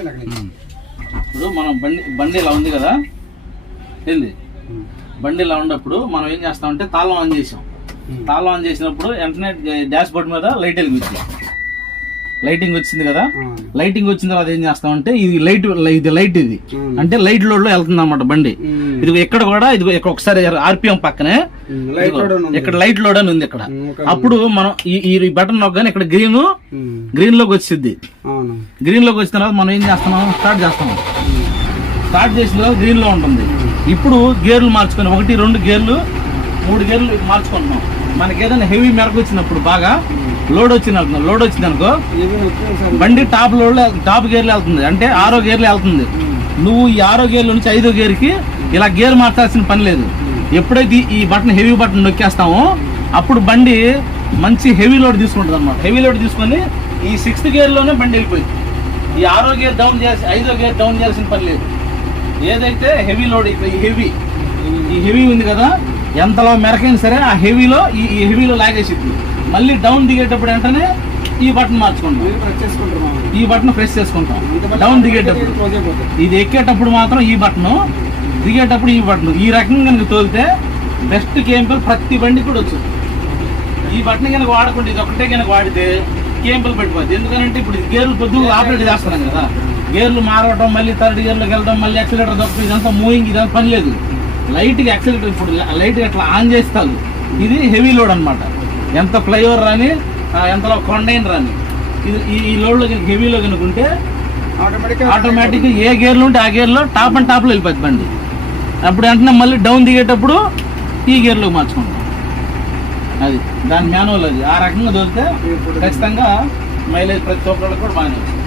ఇప్పుడు మనం బండి బండి ఇలా ఉంది కదా? ఏంది? బండి ఇలా ఉన్నప్పుడు మనం ఏం చేస్తామంటే తాళం ఆన్ చేసాం. తాళం ఆన్ చేసినప్పుడు వెంటనే డాష్ బోర్డ్ మీద లైట్ వెలిగించాం. లైటింగ్ వచ్చింది కదా? లైటింగ్ వచ్చిన తర్వాత ఏం చేస్తామంటే ఇది లైట్ ఇది లైట్ ఇది. అంటే లైట్ లోడ్లో వెళ్తుంది అనమాట బండి ఇది ఎక్కడ కూడా ఇది ఇక్కడ ఒకసారి ఆర్పిఎం పక్కనే. ఇక్కడ లైట్ లోడ్ అని ఉంది. ఇక్కడ అప్పుడు మనం ఈ బటన్ నొక్కగానే ఇక్కడ గ్రీన్ గ్రీన్లోకి వచ్చింది గ్రీన్లోకి వచ్చిన తర్వాత మనం ఏం చేస్తున్నాం? స్టార్ట్ చేస్తాం స్టార్ట్ చేసిన తర్వాత గ్రీన్లో ఉంటుంది ఇప్పుడు గేర్లు మార్చుకొని ఒకటి రెండు గేర్లు మూడు గేర్లు మార్చుకుంటున్నాం. మనకి ఏదైనా హెవీ మెరకు వచ్చినప్పుడు బాగా లోడ్ వచ్చిన లోడ్ వచ్చింది అనుకో బండి టాప్ లోడ్ టాప్ గేర్లు వెళ్తుంది. అంటే ఆరో గేర్లు వెళ్తుంది. నువ్వు ఈ ఆరో గేర్ల నుంచి ఐదో గేర్కి ఇలా గేర్ మార్చాల్సిన పని లేదు. ఎప్పుడైతే ఈ- బటన్ హెవీ బటన్ నొక్కేస్తామో అప్పుడు బండి మంచి హెవీ లోడ్ తీసుకుంటుంది అనమాట హెవీ లోడ్ తీసుకొని ఈ సిక్స్త్ గేర్లోనే బండి వెళ్ళిపోయింది. ఈ ఆరో గేర్ డౌన్ చేసి ఐదో గేర్ డౌన్ చేయాల్సిన పని లేదు. ఏదైతే హెవీ లోడ్ ఈ హెవీ ఈ హెవీ ఉంది కదా ఎంతలో మెరకైనా సరే ఆ హెవీలో ఈ హెవీలో లాగేసిద్ది. మళ్ళీ డౌన్ దిగేటప్పుడు వెంటనే ఈ బటన్ మార్చుకుంటాం. ఈ బటన్ ప్రెస్ చేసుకుంటాం. డౌన్ దిగేటప్పుడు. ఇది ఎక్కేటప్పుడు మాత్రం ఈ బటన్ దిగేటప్పుడు ఈ బటన్. ఈ రకంగా కనుక తోలితే బెస్ట్ కేంపుల్ ప్రతి బండి కూడా వచ్చింది ఈ బటన్ కనుక వాడకుండా ఇది ఒకటే కనుక వాడితే కేంపుల్ పెట్టిపోద్ది ఎందుకంటే ఇప్పుడు గేర్లు పొద్దుగా ఆపరేట్ చేస్తున్నాం కదా. గేర్లు మారవటం మళ్ళీ థర్డ్ గేర్లోకి వెళ్ళడం మళ్ళీ యాక్సిలేటర్ దొరకడం ఇదంతా మూవింగ్ ఇదంతా పని లేదు. లైట్గా యాక్సిలేటర్ ఇప్పుడు లైట్గా అట్లా ఆన్ చేస్తారు. ఇది హెవీ లోడ్ అన్నమాట. ఎంత ఫ్లైఓవర్ రాని ఎంతలో కొండైన రాని. ఇది ఈ- లోడ్లో కనుక హెవీలో కనుక ఉంటే ఆటోమేటిక్ ఆటోమేటిక్ ఏ గేర్లు ఉంటే ఆ గేర్లో టాప్ అండ్ టాప్లో వెళ్ళిపోద్ది బండి. అప్పుడు వెంటనే మళ్ళీ డౌన్ దిగేటప్పుడు ఈ గేర్లోకి మార్చుకుంటాం. అది దాని మ్యానువల్ అది. ఆ రకంగా దొరికితే ఖచ్చితంగా మైలేజ్ ప్రతి ఒక్కళ్ళకి కూడా బాగానే వస్తుంది.